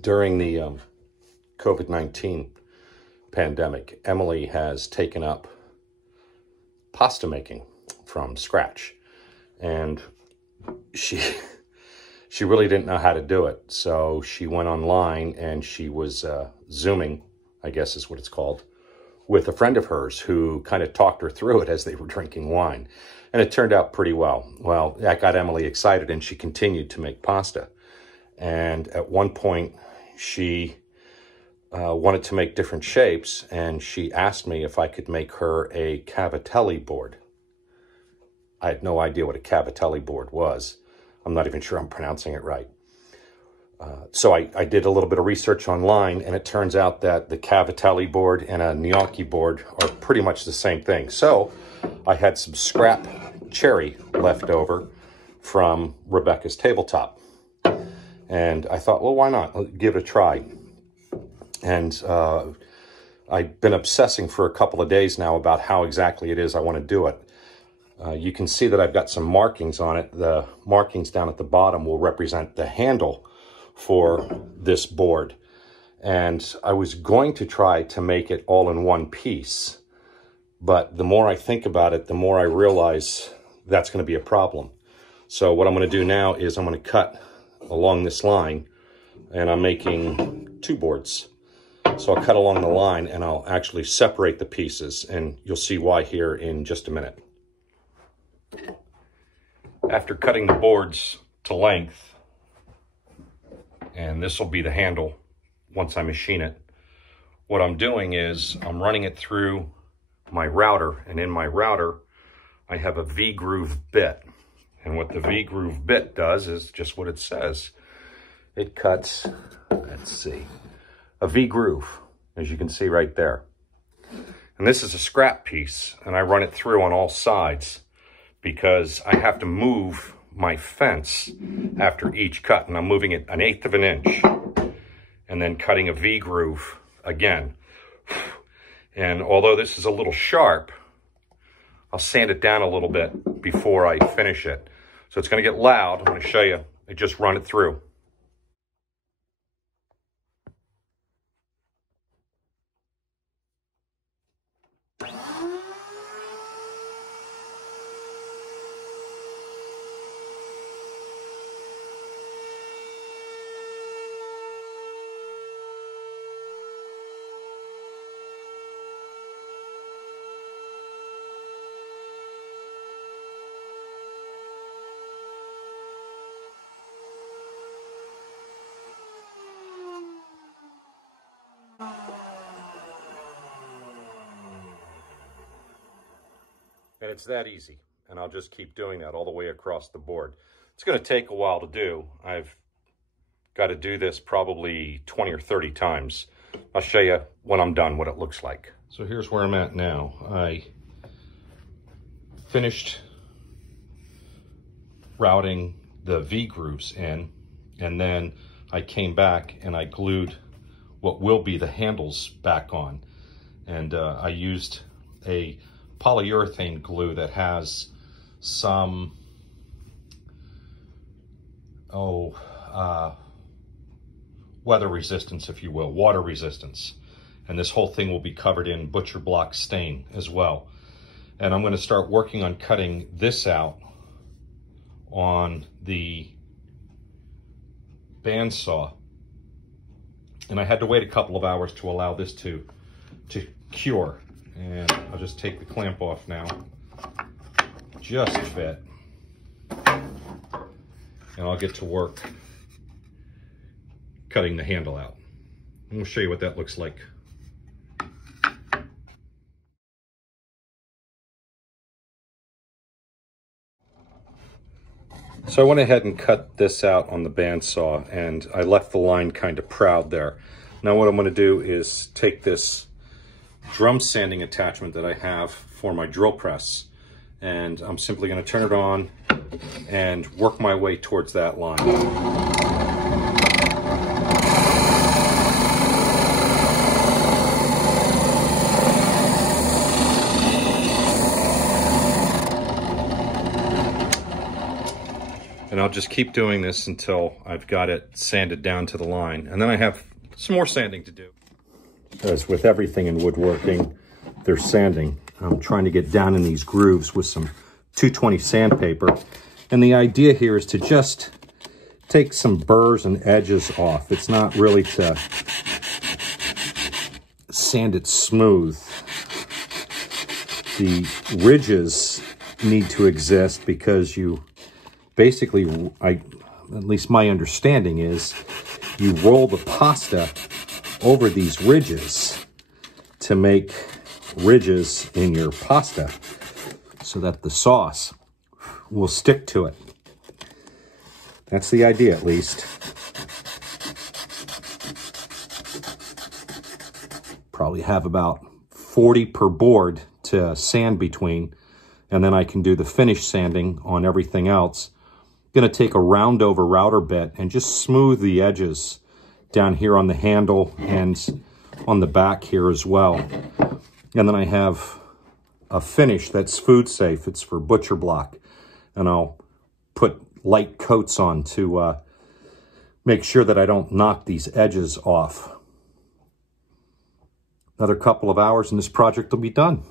During the COVID-19 pandemic, Emily has taken up pasta making from scratch, and she really didn't know how to do it. So she went online and she was Zooming, I guess is what it's called, with a friend of hers who kind of talked her through it as they were drinking wine. And it turned out pretty well. Well, that got Emily excited, and she continued to make pasta. And at one point, she wanted to make different shapes, and she asked me if I could make her a cavatelli board. I had no idea what a cavatelli board was. I'm not even sure I'm pronouncing it right. So I did a little bit of research online, and it turns out that the cavatelli board and a gnocchi board are pretty much the same thing. So I had some scrap cherry left over from Rebecca's tabletop. And I thought, well, why not? Let's give it a try. And I've been obsessing for a couple of days now about how exactly it is I want to do it. You can see that I've got some markings on it. The markings down at the bottom will represent the handle for this board. And I was going to try to make it all in one piece, but the more I think about it, the more I realize that's going to be a problem. So what I'm going to do now is I'm going to cut along this line, and I'm making two boards. So I'll cut along the line, and I'll actually separate the pieces, and you'll see why here in just a minute. After cutting the boards to length, and this will be the handle once I machine it, what I'm doing is I'm running it through my router, and in my router I have a V-groove bit. And what the V-groove bit does is just what it says. It cuts, let's see, a V-groove, as you can see right there. And this is a scrap piece, and I run it through on all sides because I have to move my fence after each cut, and I'm moving it 1/8 of an inch and then cutting a V-groove again. And although this is a little sharp, I'll sand it down a little bit before I finish it. So it's going to get loud. I'm going to show you. I just run it through. And it's that easy. And I'll just keep doing that all the way across the board. It's going to take a while to do. I've got to do this probably 20 or 30 times. I'll show you when I'm done what it looks like. So here's where I'm at now. I finished routing the V-grooves in, and then I came back and I glued what will be the handles back on. And I used a polyurethane glue that has some weather resistance, if you will, water resistance. And this whole thing will be covered in butcher block stain as well. And I'm going to start working on cutting this out on the bandsaw. And I had to wait a couple of hours to allow this to cure. And I'll just take the clamp off now, just fit, and I'll get to work cutting the handle out. And we'll show you what that looks like. So I went ahead and cut this out on the bandsaw, and I left the line kind of proud there. Now what I'm going to do is take this drum sanding attachment that I have for my drill press, and I'm simply going to turn it on and work my way towards that line. And And I'll just keep doing this until I've got it sanded down to the line. And then I have some more sanding to do. As with everything in woodworking, there's sanding. I'm trying to get down in these grooves with some 220 sandpaper. And the idea here is to just take some burrs and edges off. It's not really to sand it smooth. The ridges need to exist because you basically, at least my understanding is, you roll the pasta over these ridges to make ridges in your pasta so that the sauce will stick to it. That's the idea, at least. Probably have about 40 per board to sand between, and then I can do the finish sanding on everything else. Going to take a round over router bit and just smooth the edges down here on the handle and on the back here as well. And then I have a finish that's food safe. It's for butcher block. And I'll put light coats on to make sure that I don't knock these edges off. Another couple of hours and this project will be done.